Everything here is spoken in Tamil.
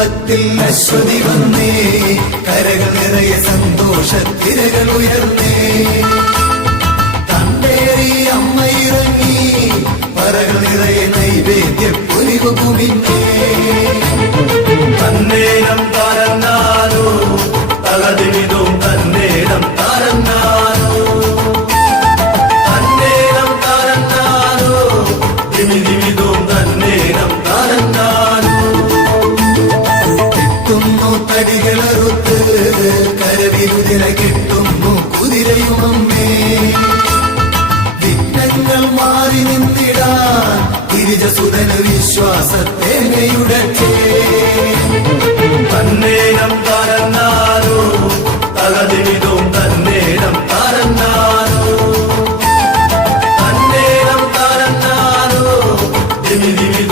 குடும்பத்தில் அஸ்வதி வந்தே கரகள் நிறைய சந்தோஷ திரைகள் உயர்ந்தே தந்தேரி அம்மை இறங்கி பரகள் நிறைய நைவேத்திய புரிவு குவித்தே தன்னேரம் பறந்தாலோ தலதினிதும் தன்னேரம் பறந்தாலோ தன்னேரம் பறந்தாலோ திமிதிமிதும் കിളറുത്ത് കരവി കുതിര കിട്ടുന്നു കുതിരയും അമ്മേ വിഘ്നങ്ങൾ മാറി നിന്നിടാൻ തിരിജസുതന വിശ്വാസത്തേനയുടെ തന്നേനം തരന്നാലോ തകതിവിതും തന്നേനം തരന്നാലോ തന്നേനം തരന്നാലോ ദിവിധിവിധം